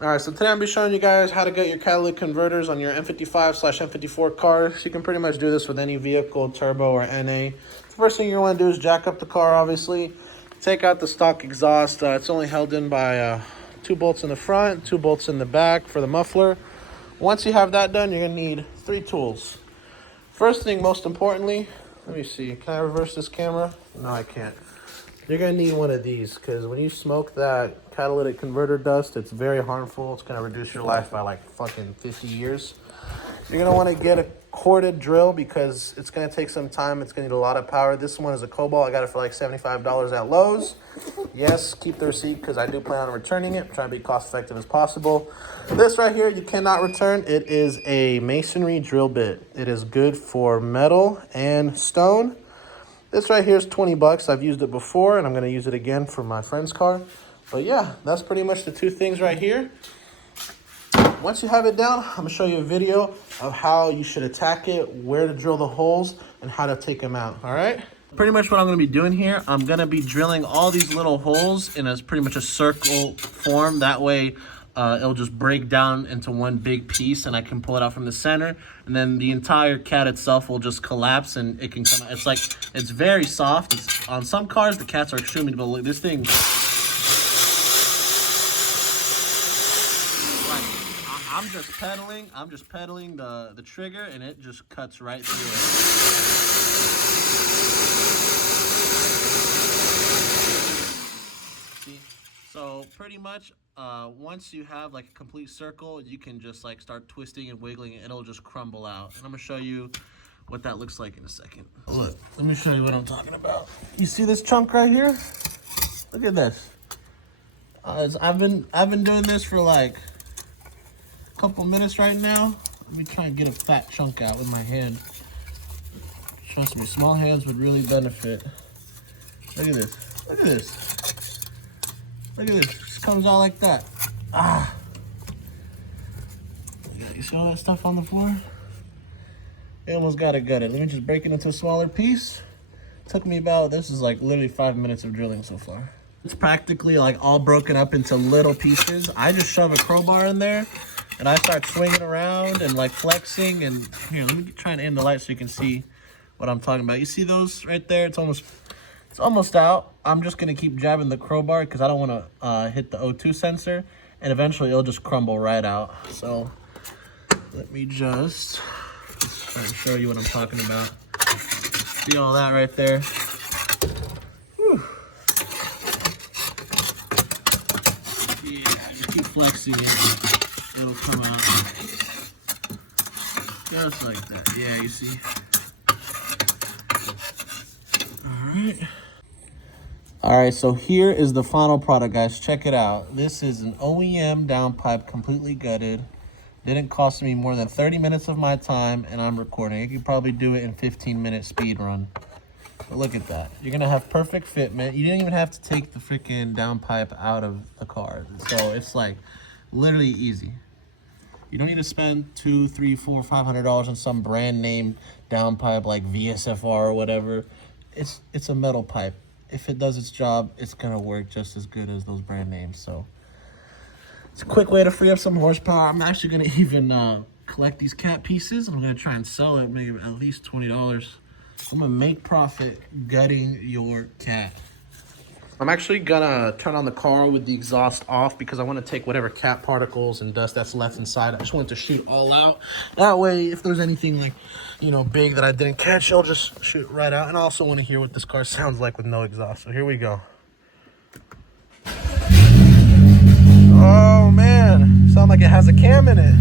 Alright, so today I'm going to be showing you guys how to get your catalytic converters on your N55/N54 car. So you can pretty much do this with any vehicle, turbo or NA. The first thing you want to do is jack up the car, obviously. Take out the stock exhaust. It's only held in by 2 bolts in the front, 2 bolts in the back for the muffler. Once you have that done, you're going to need 3 tools. First thing, most importantly, let me see. Can I reverse this camera? No, I can't. You're going to need one of these because when you smoke that catalytic converter dust, it's very harmful. It's going to reduce your life by like fucking 50 years. You're going to want to get a corded drill because it's going to take some time. It's going to need a lot of power. This one is a Cobalt. I got it for like $75 at Lowe's. Yes, keep the receipt because I do plan on returning it. I'm trying to be cost effective as possible. This right here, you cannot return. It is a masonry drill bit. It is good for metal and stone. This right here is 20 bucks. I've used it before and I'm going to use it again for my friend's car. But yeah, that's pretty much the 2 things right here. Once you have it down, I'm going to show you a video of how you should attack it, where to drill the holes, and how to take them out. All right? Pretty much what I'm going to be doing here, I'm going to be drilling all these little holes in pretty much a circle form. That way, it'll just break down into one big piece and I can pull it out from the center, and then the entire cat itself will just collapse and it can come out. It's very soft. On some cars the cats are extremely, but look, this thing, I'm just pedaling the trigger and it just cuts right through it. See? So pretty much once you have like a complete circle, you can just like start twisting and wiggling and it'll just crumble out. And I'm gonna show you what that looks like in a second. Look, let me show you what I'm talking about. You see this chunk right here? Look at this. I've been doing this for like a couple minutes right now. Let me try and get a fat chunk out with my hand. Trust me, small hands would really benefit. Look at this. Look at this. Look at this. It just comes out like that. Ah. You see all that stuff on the floor? You almost got it gutted. Let me just break it into a smaller piece. Took me about, this is like literally 5 minutes of drilling so far. It's practically like all broken up into little pieces. I just shove a crowbar in there and I start swinging around and like flexing. And here, let me try and aim the light so you can see what I'm talking about. You see those right there? It's almost out. I'm just gonna keep jabbing the crowbar because I don't want to hit the O2 sensor, and eventually it'll just crumble right out. So let me just try to show you what I'm talking about. See all that right there? Whew. Yeah, just keep flexing it. It'll come out just like that. Yeah, you see? Alright, so here is the final product, guys. Check it out. This is an OEM downpipe, completely gutted. Didn't cost me more than 30 minutes of my time, and I'm recording. You could probably do it in 15-minute speed run. But look at that. You're going to have perfect fitment. You didn't even have to take the freaking downpipe out of the car. So it's like literally easy. You don't need to spend $200, $300, $400, $500 on some brand name downpipe like VSFR or whatever. It's a metal pipe. If it does its job, it's gonna work just as good as those brand names. So it's a quick way to free up some horsepower. I'm actually gonna even collect these cat pieces. I'm gonna try and sell it, maybe at least $20. I'm gonna make profit gutting your cat. I'm actually gonna turn on the car with the exhaust off because I want to take whatever cat particles and dust that's left inside. I just want it to shoot all out. That way, if there's anything like, you know, big that I didn't catch, it'll just shoot right out. And I also want to hear what this car sounds like with no exhaust. So here we go. Oh man, sounds like it has a cam in it.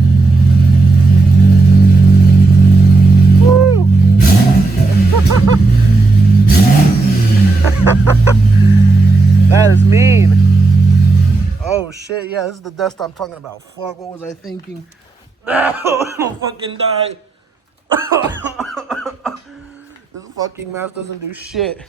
Woo! That is mean. Oh shit, yeah, this is the dust I'm talking about. Fuck, what was I thinking? I'll fucking die. This fucking mask doesn't do shit.